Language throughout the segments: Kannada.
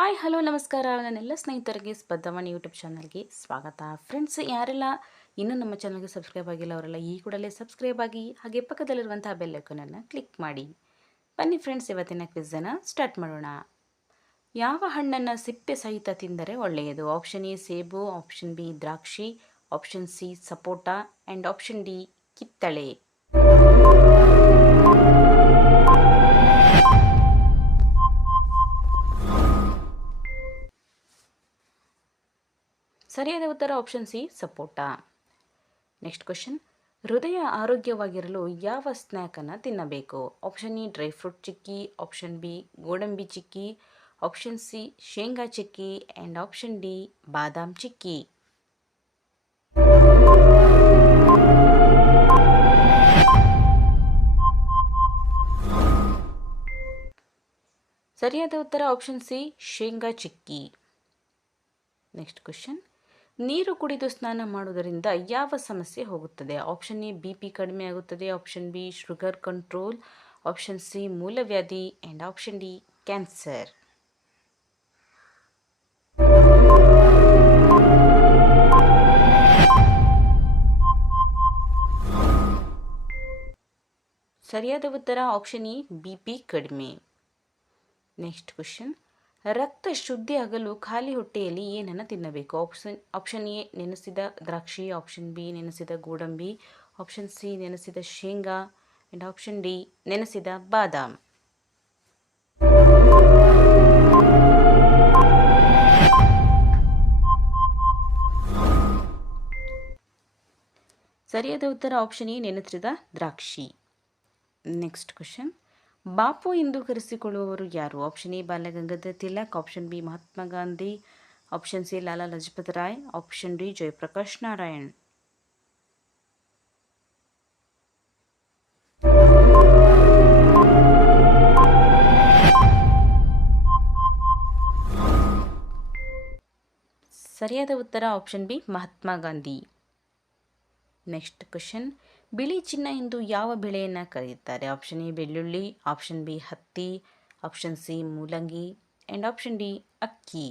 ಹಾಯ್ ಹಲೋ ನಮಸ್ಕಾರ ನನ್ನೆಲ್ಲ ಸ್ನೇಹಿತರಿಗೆ ಸ್ಪರ್ಧವಾಣಿ ಯೂಟ್ಯೂಬ್ ಚಾನಲ್ಗೆ ಸ್ವಾಗತ. ಫ್ರೆಂಡ್ಸ್, ಯಾರೆಲ್ಲ ಇನ್ನೂ ನಮ್ಮ ಚಾನಲ್ಗೆ ಸಬ್ಸ್ಕ್ರೈಬ್ ಆಗಿಲ್ಲ ಅವರೆಲ್ಲ ಈ ಕೂಡಲೇ ಸಬ್ಸ್ಕ್ರೈಬ್ ಆಗಿ, ಹಾಗೆ ಪಕ್ಕದಲ್ಲಿರುವಂತಹ ಬೆಲ್ ಐಕಾನನ್ನು ಕ್ಲಿಕ್ ಮಾಡಿ. ಬನ್ನಿ ಫ್ರೆಂಡ್ಸ್, ಇವತ್ತಿನ ಕ್ವಿಝನ್ನು ಸ್ಟಾರ್ಟ್ ಮಾಡೋಣ. ಯಾವ ಹಣ್ಣನ್ನು ಸಿಪ್ಪೆ ಸಹಿತ ತಿಂದರೆ ಒಳ್ಳೆಯದು? ಆಪ್ಷನ್ ಎ ಸೇಬು, ಆಪ್ಷನ್ ಬಿ ದ್ರಾಕ್ಷಿ, option C sapota and option D ಕಿತ್ತಳೆ. ಸರಿಯಾದ ಉತ್ತರ ಆಪ್ಷನ್ ಸಿ ಸಪೋಟ. ನೆಕ್ಸ್ಟ್ ಕ್ವೆಶನ್, ಹೃದಯ ಆರೋಗ್ಯವಾಗಿರಲು ಯಾವ ಸ್ನ್ಯಾಕನ್ನು ತಿನ್ನಬೇಕು? ಆಪ್ಷನ್ ಇ ಡ್ರೈ ಫ್ರೂಟ್ ಚಿಕ್ಕಿ, ಆಪ್ಷನ್ ಬಿ ಗೋಡಂಬಿ ಚಿಕ್ಕಿ, ಆಪ್ಷನ್ ಸಿ ಶೇಂಗಾ ಚಿಕ್ಕಿ ಆ್ಯಂಡ್ ಆಪ್ಷನ್ ಡಿ ಬಾದಾಮ್ ಚಿಕ್ಕಿ. ಸರಿಯಾದ ಉತ್ತರ ಆಪ್ಷನ್ ಸಿ ಶೇಂಗಾ ಚಿಕ್ಕಿ. ನೆಕ್ಸ್ಟ್ ಕ್ವೆಶನ್, ನೀರು ಕುಡಿದು ಸ್ನಾನ ಮಾಡುವುದರಿಂದ ಯಾವ ಸಮಸ್ಯೆ ಹೋಗುತ್ತದೆ? ಆಪ್ಷನ್ ಎ ಬಿ ಪಿ ಕಡಿಮೆ ಆಗುತ್ತದೆ, option B sugar control, option C ಮೂಲವ್ಯಾಧಿ ಆ್ಯಂಡ್ ಆಪ್ಷನ್ ಡಿ ಕ್ಯಾನ್ಸರ್. ಸರಿಯಾದ ಉತ್ತರ ಆಪ್ಷನ್ ಇ ಬಿ ಪಿ ಕಡಿಮೆ. ನೆಕ್ಸ್ಟ್ ಕ್ವೆಶನ್, ರಕ್ತ ಶುದ್ಧಿಯಾಗಲು ಖಾಲಿ ಹೊಟ್ಟೆಯಲ್ಲಿ ಏನನ್ನು ತಿನ್ನಬೇಕು? ಆಪ್ಷನ್ ಎ ನೆನೆಸಿದ ದ್ರಾಕ್ಷಿ, ಆಪ್ಷನ್ ಬಿ ನೆನೆಸಿದ ಗೋಡಂಬಿ, ಆಪ್ಷನ್ ಸಿ ನೆನೆಸಿದ ಶೇಂಗಾ ಆ್ಯಂಡ್ ಆಪ್ಷನ್ ಡಿ ನೆನೆಸಿದ ಬಾದಾಮ್. ಸರಿಯಾದ ಉತ್ತರ ಆಪ್ಷನ್ ಎ ನೆನೆಸಿದ ದ್ರಾಕ್ಷಿ. ನೆಕ್ಸ್ಟ್ ಕ್ವೆಶನ್, ಬಾಪು ಎಂದು ಕರೆಸಿಕೊಳ್ಳುವವರು ಯಾರು? Option A Balagangadhar Tilak, option B Mahatma Gandhi, option C Lala Lajpat Rai, option D Jayaprakash Narayan. ಸರಿಯಾದ ಉತ್ತರ option B Mahatma Gandhi. Next question, ಬಿಳಿ ಚಿನ್ನ ಎಂದು ಯಾವ ಬೆಳೆಯನ್ನು ಕರೆಯುತ್ತಾರೆ? ಆಪ್ಷನ್ ಎ ಬೆಳ್ಳುಳ್ಳಿ, ಆಪ್ಷನ್ ಬಿ ಹತ್ತಿ, ಆಪ್ಷನ್ ಸಿ ಮೂಲಂಗಿ ಆ್ಯಂಡ್ ಆಪ್ಷನ್ ಡಿ ಅಕ್ಕಿ.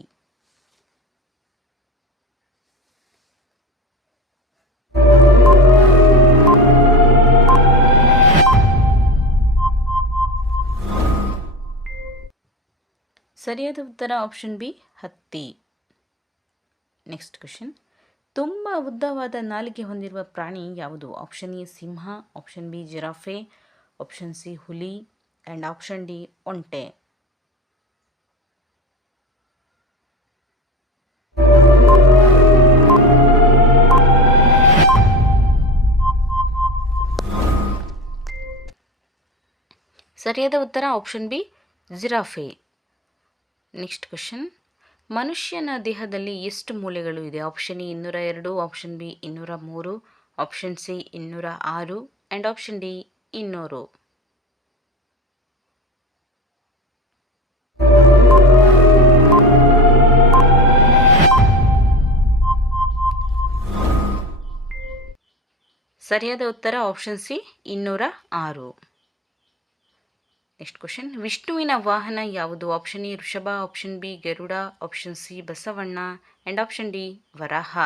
ಸರಿಯಾದ ಉತ್ತರ ಆಪ್ಷನ್ ಬಿ ಹತ್ತಿ. ನೆಕ್ಸ್ಟ್ ಕ್ವೆಶನ್, ತುಂಬ ಉದ್ದವಾದ ನಾಲಿಗೆ ಹೊಂದಿರುವ ಪ್ರಾಣಿ ಯಾವುದು? ಆಪ್ಷನ್ ಎ ಸಿಂಹ, option B giraffe, option C ಹುಲಿ ಆ್ಯಂಡ್ ಆಪ್ಷನ್ ಡಿ ಒಂಟೆ. ಸರಿಯಾದ ಉತ್ತರ option B giraffe. Next question, ಮನುಷ್ಯನ ದೇಹದಲ್ಲಿ ಎಷ್ಟು ಮೂಳೆಗಳು ಇದೆ? Option A 202, option B 203, option C 206 and option D 200. ಸರಿಯಾದ ಉತ್ತರ ಆಪ್ಷನ್ ಸಿ 206. ನೆಕ್ಸ್ಟ್ ಕ್ವೆಶನ್, ವಿಷ್ಣುವಿನ ವಾಹನ ಯಾವುದು? ಆಪ್ಷನ್ ಎ ವೃಷಭ, option B Garuda, option C Basavanna and option D Varaha.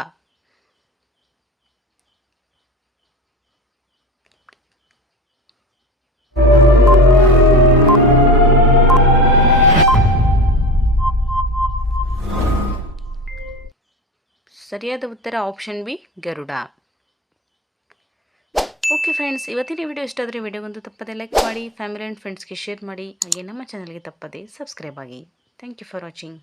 ಸರಿಯಾದ ಉತ್ತರ option B Garuda. Okay friends, ಇವತ್ತಿನ ವಿಡಿಯೋ ಇಷ್ಟ ಆದರೆ ವಿಡಿಯೋಗೊಂದು ತಪ್ಪದೆ ಲೈಕ್ ಮಾಡಿ, ಫ್ಯಾಮಿಲಿ ಆ್ಯಂಡ್ ಫ್ರೆಂಡ್ಸ್ಗೆ ಶೇರ್ ಮಾಡಿ, ಹಾಗೆ ನಮ್ಮ ಚಾನಲ್ಗೆ ತಪ್ಪದೆ ಸಬ್ಸ್ಕ್ರೈಬ್ ಆಗಿ. Thank you for watching.